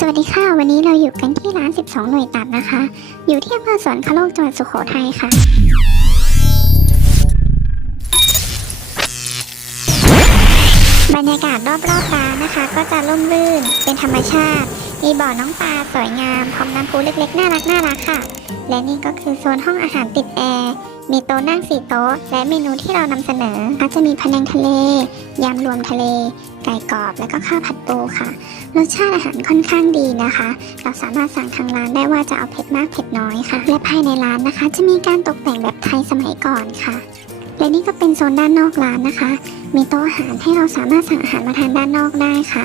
สวัสดีค่ะ วันนี้เราอยู่กันที่ร้าน 12 หน่วยตัดนะคะ อยู่ที่อำเภอสวนคโลกจังหวัดสุโขทัยค่ะ บรรยากาศรอบๆร้านนะคะ ก็จะร่มรื่นเป็นธรรมชาติ มีบ่อน้องปลาสวยงามพร้อมน้ำพุเล็กๆ น่ารักน่ารักค่ะ และนี่ก็คือโซนห้องอาหารติดแอร์มีโต๊ะนั่งสี่โต๊ะ และเมนูที่เรานำเสนอก็จะมีพะแนงทะเลยำรวมทะเล ไก่กรอบแล้วก็ข้าวผัดปูค่ะรสชาติอาหารค่อนข้างดีนะคะ เราสามารถสั่งทางร้านได้ว่าจะเอาเผ็ดมากเผ็ดน้อยค่ะ และภายในร้านนะคะ จะมีการตกแต่งแบบไทยสมัยก่อนค่ะ และนี่ก็เป็นโซนด้านนอกร้านนะคะ มีโต๊ะอาหารให้เราสามารถสั่งอาหารมาทานด้านนอกได้ค่ะ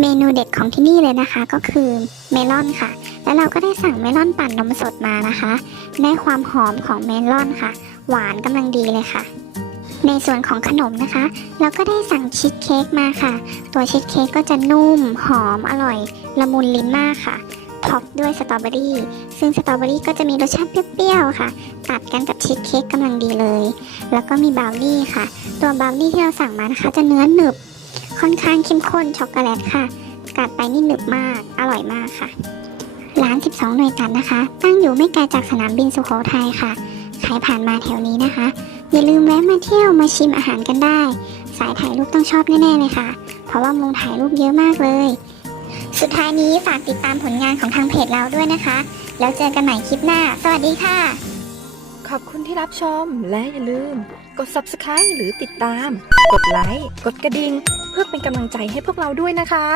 เมนูเด็ดของที่นี่เลยนะคะก็คือเมลอนค่ะ แล้วเราก็ได้สั่งเมลอนปั่นนมสดมานะคะ ได้ความหอมของเมลอนค่ะ หวานกำลังดีเลยค่ะ ในส่วนของขนมนะคะ เราก็ได้สั่งชีสเค้กมาค่ะ ตัวชีสเค้กก็จะนุ่ม หอม อร่อย ละมุนลิ้นมากค่ะท็อปด้วยสตรอเบอรี่ ซึ่งสตรอเบอรี่ก็จะมีรสชาติเปรี้ยวๆค่ะ ตัดกันกับชีสเค้กกำลังดีเลย แล้วก็มีบราวนี่ค่ะ ตัวบราวนี่ที่เราสั่งมานะคะ จะเนื้อหนึบ ค่อนข้างเข้มข้นช็อกโกแลตค่ะ กัดไปนี่หนึบมาก อร่อยมากค่ะ ร้าน 12 หน่วยตัดนะคะ ตั้งอยู่ไม่ไกลจากสนามบินสุโขทัยค่ะ ใครผ่านมาแถวนี้นะคะ อย่าลืมแวะมาเที่ยวมาชิมอาหารกันได้ สายถ่ายรูปต้องชอบแน่ๆเลยค่ะ เพราะว่ามุมถ่ายรูปเยอะมากเลย สุดท้ายนี้ฝากติดตามผลงานของทางเพจเราด้วยนะคะ แล้วเจอกันใหม่คลิปหน้า สวัสดีค่ะ ขอบคุณที่รับชมและอย่าลืม กด subscribe หรือติดตาม กดไลค์กดกระดิ่งเพื่อเป็นกำลังใจให้พวกเราด้วยนะคะ